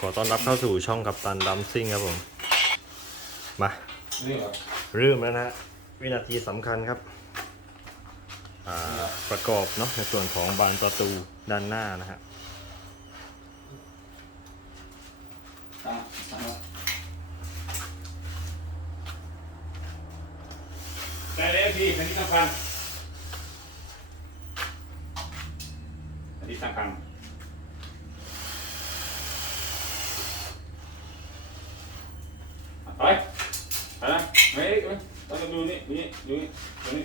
ขอต้อนรับเข้าสู่ช่องกับตันดัมซิ่งครับผม มาเริ่มแล้วนะฮะวินาทีสำคัญครับอ่าประกอบเนาะในส่วนของบานประตูด้านหน้านะฮะตั้งตั้งแล้วได้เลยพี่อันนี้สำคัญอันนี้สำคัญไปไปนะไม่ไม่ต้องดูนี่นี่ดูนี่ดูนี่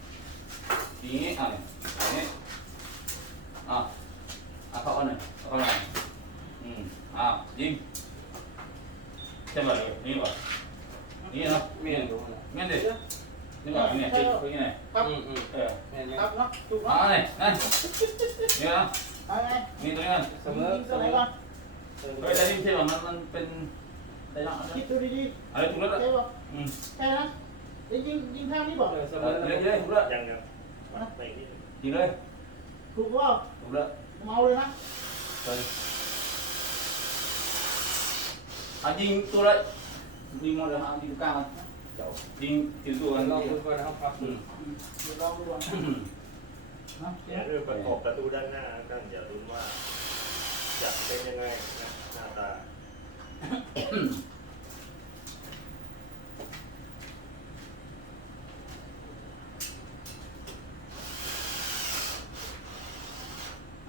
ที่คุยไงครับอืมอืมเออเมียนเนี่ยครับเนาะถูกอะเนาะนี่นั่นนี่เนาะเอาไงนี่ตัวนี้กันเสมอยิงตัวไหนก่อนเสมเฮ้อยได้ยินใช่ป่ะมันมันเป็นได้ยังคิดดูดีอะไรถูกแล้วๆใช่ป่ะอืมใช่นะจะยิงยิงข้างนี้บอกเออเสเอมออเรื่อยๆถูกแล้วยังยังไปที่ยิงเลยถูกว่าถูกแล้วเมาเลยนะอะยิงตัวละยิงหมดเลยอะยิงกลางมัน เจ้ายิงถึงตัวกันลลอองงดูก่อนนะครับครับอืมเดี๋ยวลองดูก่อนนะเนี่ยเรื่องประกอบประตูด้านหน้ากันอย่าลุ้นว่าจะเป็นยังไงนะหน้าตา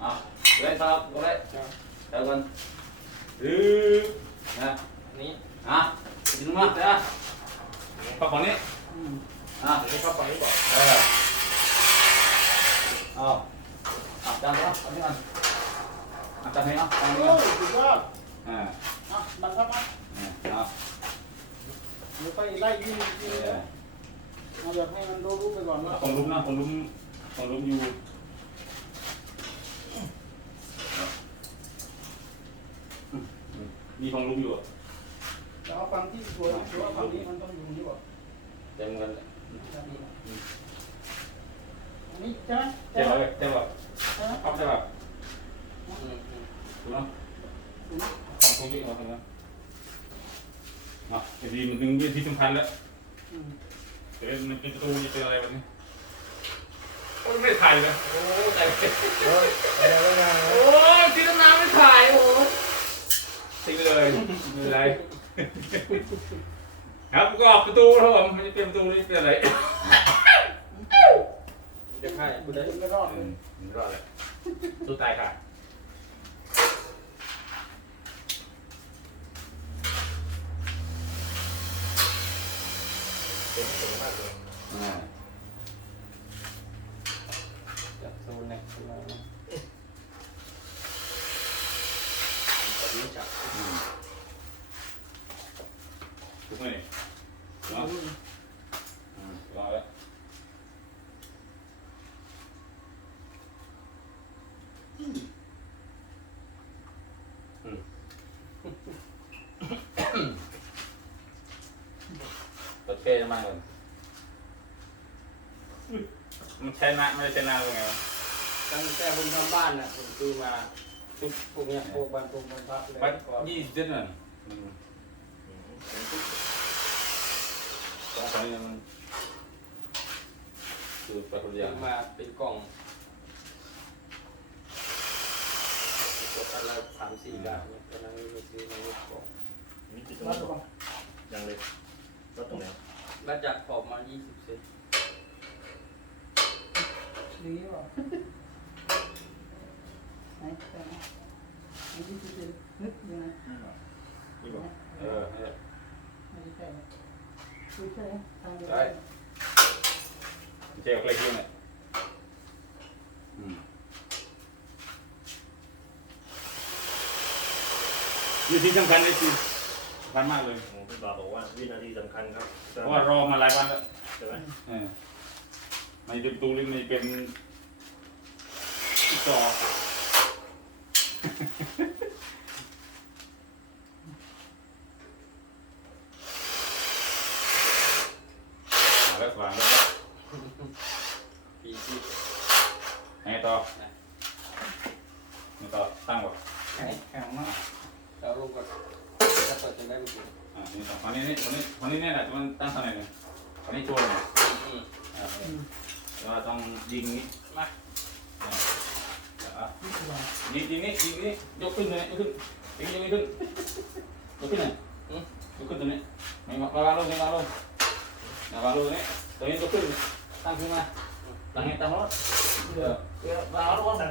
อะเลยครับเลยเดี๋ยวกันดื้อนะนี่อะยิงมาเดี๋ยว พักผ่อนนี้อืมอะเดี๋ยวเข้าไปนี่บอกเออเอาอะจานครับอันนี้กันอะจานให้เนาะจานนี้โอ้เนาะยสุดยอดอ่าอะบังคับมาอะเดี๋ยวไปไล่ยิงยิงเออเอาแบบให้มันรู้ๆไปก่อนว่าของลุ้มนะของลุ้มของลุ้มอยู่มีของลุ้มอยู่อะจะเอาฝั่งที่สวยหรือว่าฝั่งนี้มันต้องอยู่นี่บอก เต็มกันอันนี้ใช่ไหมเจ็บเลยเจ็บแบบใช่ไหมเอาเจ็บแบบอืมอืมถูกเนาะของตรงนี้เอาตรงนั้นมาไอ้ดีมันถึงที่สำคัญแล้วอืมเดี๋ยวมันเป็นประตูจะเป็นอะไรแบบนี้โอ้ยไม่ถ่ายเลยโอ้ใจเจ็บเฮ้ยอะไรแล้วนะโอ้ยที่น้ำน้ำไม่ถ่ายโอ้ยทิ้งเลยไม่เป็นไร ครับก็ประตูครับผมมันจะเป็นประตูนี่เป็นอะไรเดี๋ยวให้กูได้ไม่รอดเลยรอดเลยสู้ตายค่ะเป็นสูงมากเลย จับโซนเนี่ยขึ้นมานะ แบบนี้จับ ทุกคนนี่เนาะรอแล้วตัวเท่มากเลยมันใช้น้ำไม่ได้ใช้น้ำยังไงวะตั้งแต่ผมทำบ้านน่ะผมซื้อมาชุดพวกเนี้ยพวกบานพวกบานพับเลยปัดก่อน ยี่สิบเจ็ดน่ะมันอืม สองคนนี้มันคือไปคนเดียซื้วอมาเป็นกล่องกดอันละสามสี่บาทเนี่ยตอนนั้นไม่ซื้อมาเป็นกล่องนี่ติดตรงรันี้ดก่อนยังเลยรถตรงไหนแล้วจากขอบมายี่สิบเซนดีป่ะไหนแต่ไหนอันนี้คือนึกยังไงนี่บอกเออเนี่ยไม่ใช่คือใช่ทางเดียว ได้เจ๊กับเล็กอยู่เนี่ยอืมอยู่ที่สำคัญเลยคือสำคัญมากเลยโอ้พี่บาบอกว่าวินาทีสำคัญครับเพราะว่ารอมาหลายวันแล้วใช่ไหมเออไม่เป็นประตูหรือไม่เป็นที่จอ เอาแล้ววางแล้ว ปีที่ ไงต่อไงต่อตั้งก่อน แข็งแข็งมาก เราลงก่อนถ้าเปิดจะได้ไม่ถึง อ่านี่ต่อคนนี้นี่คนนี้คนนี้เนี่ยแหละมันตั้งเท่าไหร่เนี่ยคนนี้โชว์เนี่ย อืม อ่าแล้วก็ ต้องยิงนี้มาอ่าอะยิงยิงนี่ยิงนี่ยกขึ้นเลยยกขึ้นยิงยกขึ้นยกขึ้นเลยอืมยกขึ้นตรงนี้ไม่มาวางลงไม่วางลงไม่วางลงตรงนี้ตรงนี้ยกขึ้นตั้งขึ้นมาหลังนี้ตั้งรถเออเออวางลงวางลง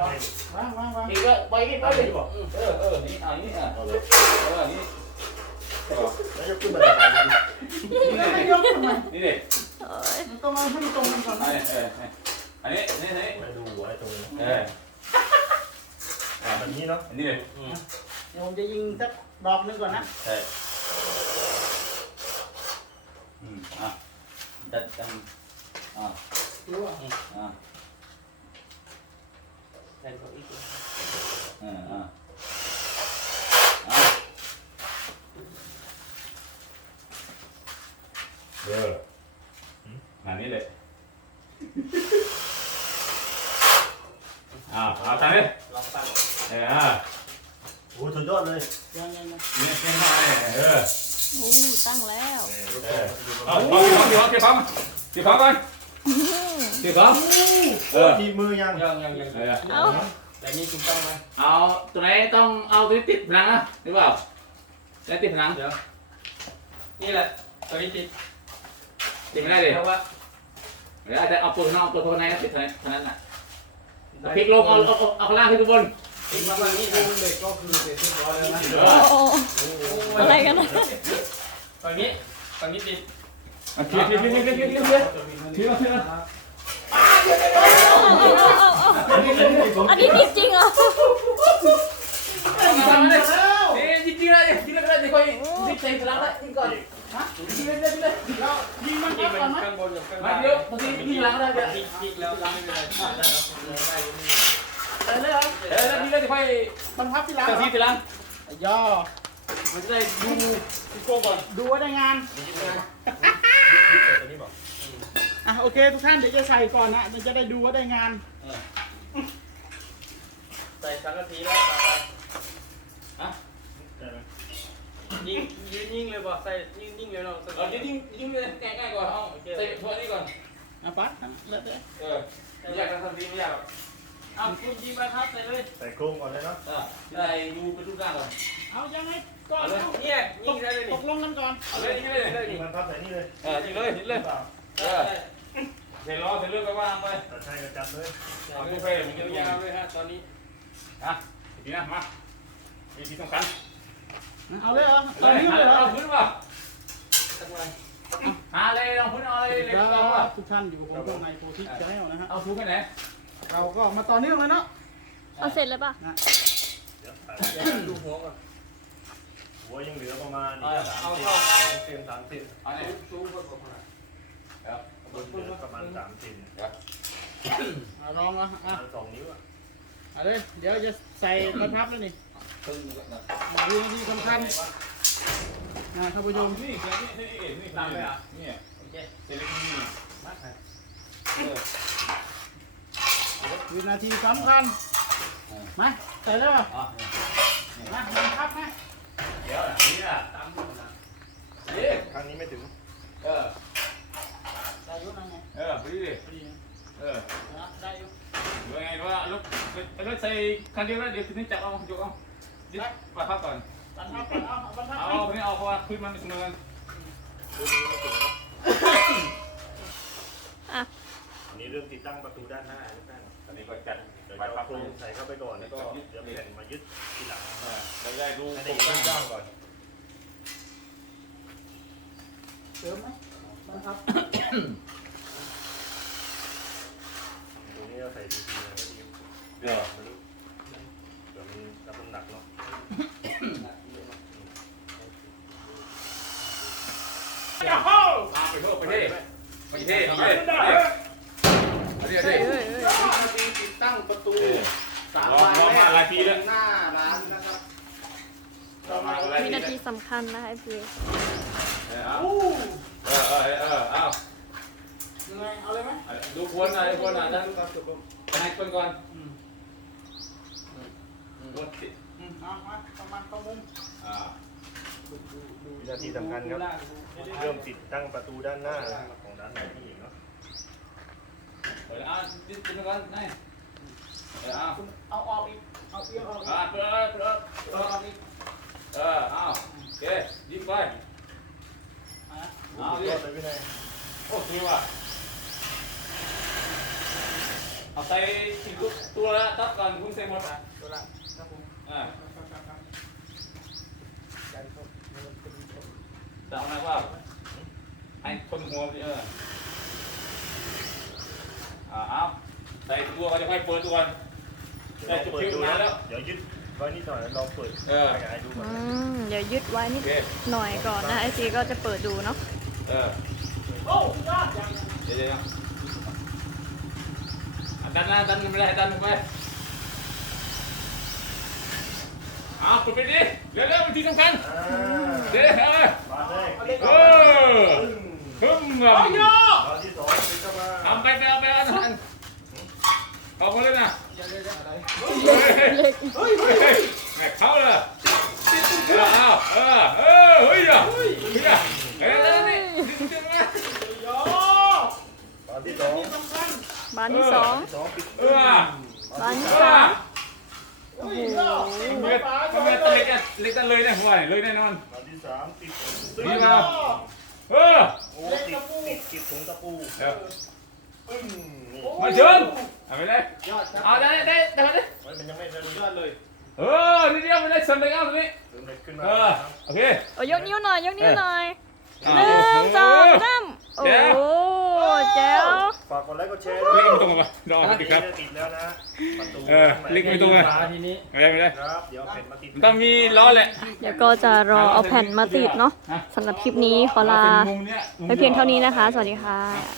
วางวางวางนี่ก็ไปนี่ไปเลยเออเออนี่อ่านี่อะเออนี่แล้วยกขึ้นมาได้ไหมนี่ไม่นี่ยก ทำไมนี่ดิมันต้องเอาให้มันตรงกันก่อนอันนี้เอออันนี้นี่นี่มาดูหัวไอ้ตรงนี้เออแบบนี้เนาะอันนี้เลยอืมเดี๋ยวผมจะยิงสักดอกหนึงก่อนนะ ใช่อืมอะจัดกันอะดูว่าอะได้ก็อีกเอออะอะเดี๋ยว อันนี้เลยอ่าเอาทางนี้ลองตั้งเอออะโอ้สุดยอดเลยยังยังยังเนี่ยเส้นหน่อยเออโอ้ตั้งแล้วรถเอตู้อเอาเอาเก็บของเก็บของเก็บของก่อนเก็บของเออทีมือยังยังยังยังเออเอาแต่นี่คุณต้องไหมเอาตัวไหนต้องเอาตัวนี้ติดผนังนะหรือเปล่าแล้วติดผนังเดี๋ยวนี่แหละตัวนี้ติด ติดไม่ได้เลยเพราะว่าหรืออาจจะเอาตัวข้างนอกตัวข้างในติดเท่านั้นเท่านั้นน่ะเอาพลิกลงเอาเอาเอาเอาข้างล่างขึ้นข้างบนติดมาแบบนี้นะเลยก็คือเสร็จเรียบร้อยแล้วนะเอโอ้อโอ้อะไรกันนะฝั่งนี้ฝั่งนี้ติดเอาเคลียร์เคลียร์เคลียร์เคลียร์เคลียร์เคลียร์เคลียร์เคลียร์เคลียร์อันนี้จริงเหรอเอามาเลยนี่จริงๆเลยจริงๆเลยเดี๋ยวค่อยติดใส่ผนังเลยยิงก่อนฮะจริงๆเลยจริงๆเล ยิงมันก่อนมันไหมข้างบนกับข้างล่างเดี๋ยวบางทียิงหลังได้เดี๋ยวติดติดแล้วไม่เป็นไรได้แล้วได้องเลยเหรอเออแล้วทีแล้วเดี๋ยวค่อยมันพับทีหลังเจ้าเหรที่อทีหลังย่อมันจะได้ดูโก้ก่อนดูว่าได้งานตัวนี้บอกอะโอเคทุกท่านเดี๋ยวจะใส่ก่อนนะเดี๋ยวจะได้ดูว่าได้งานใส่สังกะสีแล้วต่อไปได้ไหมยิง ยิงยิงเลยบอกใส่ยิงยิงเลยเนาะเอายิงยิงยิงเลยง่ายๆก่อนเอาใส่พวกนี้ก่อนอะปัดแล้วเดี๋ยวเออไม่ยากนะทำดีไม่ยากหรอกเอาคุณยิงมาครับใส่เลยใส่โครงก่อนเลยเนาะอะได้ดูเป็นรูปร่างก่อนเอายังไงก่อนเอาเลยเอาเนี่ยตยิกงได้เลยตนี่กลงกันก่อนเอาเลยยิงเลยนี่มันพับใส่นี่เลยเออยิงเลยยิงเลยเปล่าเออเสร็จล้อเสร็จเรื่องก็ว่างไปแต่ใช่ก็จัดเลยเอาไปเดี๋ยวมันจะยายาววเลยฮะตอนนี้อะทีนะมาทีที่สำคัญ เอาเลยเหรอเลเอายนิ้วหาเลยเหรอเอาพื้นป่ะสักวันหาเลยลองพื้นเอาเลยเลยเดี๋ยวลองป่ะทุกท่านอยู่กับผมข้างในโพธิชาแนลนะฮะเอาพื้นไปไหนเราก็มาต่อเนื่องเลยเนาะเอาเสร็จเลยป่ะเดี๋ยวใส่เดี๋ยวดูหัวก่อนหัวยังเหลือประมาณเอาสามเอาเซนเข้าเซนสามเซนเอาไหนสูงกว่าขนาดครับบนเหลือประมาณสามเซนอะลองนะประอะมาณสองนิ้วอะเอาเลยเดี๋ยวจะใส่บรรทับแล้วนี่ พึ่งก่อนาดูที่สำคัญนะท่านผู้ชมนี่นี่นี่นี่นี่ตามเลยอะนี่โอเคเลนี่วินาทีสำคัญมาใส่แล้วป่ะอะมาบรรทับไหมเดี๋ยวนี่อะตามหมดนะนี่ครั้งนี้ไม่ถึง เออได้ยุ่งไงเออไปดิพอดีเออได้ยุ่ดูไงว่ารถรถใส่คันเดียวแล้วเดี๋ยวคืนนี้จับเอายกเอา ดิปะพับก่อนบรรทับก่อนเอาเอาบรรทับเอาไหมคนนี้เอาเพราะว่าคืนมันไม่เสมอกันอะอันนี้เรื่องติดตั้งประตูด้านหน้าทุกท่านอันนี้ก็จัดเดี๋ยวไปจะพัเอาบโครงใส่เข้าไปก่อนแล้วก็เดี๋ยวแผ่นมายึดทีหลังเราได้ดูให้โครได้งอีกสร้างด้านก่อนเติมไหมบรรทับตรงนี้เราใส่ทีทีนะก็ดีเดี๋ยว ไม่รู้เดี๋ยวมันรับน้ำหนักเนาะ อย่าเข้า เอาไปเถอะไปเท่ไปเท่ไปเท่เดี๋ยว เฮ้ เดี๋ ย ยว เฮ้ยเฮ้ย นาทีติดตั้งประตูสาม ลองลองมาหลายปีแล้ว หน้าร้าน วินาทีสำ คัญนะคะพี่เออเอาเออเออเออเอายังไงเอาเลยไหมดูพวนหน่อยพวนหน่อยนั่นให้คนก่อนอืมพวนติดอืมเอามาประมาณเข้ามุมอ่าวินาทีสำคัญครับ เริ่มติดตั้งประตูด้านหน้าของด้านในนี่เอีกเนาะเปิดอ่าติดติดก่อนนี่เออเอาเอาออกอีก เอาเอียงออกอ่าเปิดเปิดเอาออกอีกเออเอาโอ เคยิ้มไปอะเอาสุดดิยอดเลยพี่นายโอ้ดีว่ะเอาใส่ทิ้งตัวละตัดก่อนคุณใส่หมดอะตัวละครับผมอ่าครับครับครับใจครับมันเป็นคนจะเอาไหนว่าให้คนหัวเอออ่าเอาใส่ตัวก็จะค่อยเปิดตัวก่อนเดี๋ยวลองเปิดดูนะเดี๋ยวยึด ไว้นิดหน่อยแล้วลองเปิดเออ ขยายดูก่อนอืมเดี๋ยวยึดไว้นิโอดเคหน่อยก่อนนะไอซีก็จะเปิดดูเนาะเออโอ้ยากยังเดี๋ยวเดี๋ยวอะดันนะดันไม่ได้ดันไปเอาเปิดไปดิเร็วเร็วๆวิธีสำคัญอ่าเดี๋ยวเออมาเลยเออปึ้งฮึ่มอะตอนที่สองติดเข้ามา ทำไปไปเอาไปเอาทันเอามาเลยนะ แม่เข้าเลยเออเอาเออเออเฮ้ยอะเฮ้ยอะเฮ้ยนี่นี่นี่นี่โยตอนที่สองบานที่สองสองปิดเออบ้านที่เอสามโอ้ยยากมันไม่ไม่ฟ้ามันไม่ตะเล็กอะเล็กตะเลยเนี่ยหัวเลยแน่นอนตอนที่สามติดนี่มาเออโอ้ติดติดติดถุงตะปูเออปึ้งนี่ มาเชิญเอาไปเลยยอดครับเอาได้ได้ได้ได้ไว้มันยังไม่ได้ยอดเลยเออนี่เดียวไปเลยเสร็จเลยเอาตรงนี้ถึงเด็กขึ้นมาเออโอเคโอ้ยกนิ้วหน่อยยกนิ้วหน่อยอะหนึ่งสองสามโอ้เดี๋ยวแจ๋วฝากกดไลค์กดแชร์เล็กด้วยไม่ตรงกันรอติติดดครับติดแล้วนะประตูเออลิงก์ไม่ตรงเลยทีนี้ไม่ได้ไม่ได้ครับเดี๋ยวเผ็ดมาติดมันต้องมีล้อแหละเดี๋ยวก็จะรอเอาแผ่นมาติดเนาะสำหรับคลิปนี้ขอลาเป็นมุมเนี้ยมุมไปเพียงเท่านี้นะคะ สวัสดีค่ะ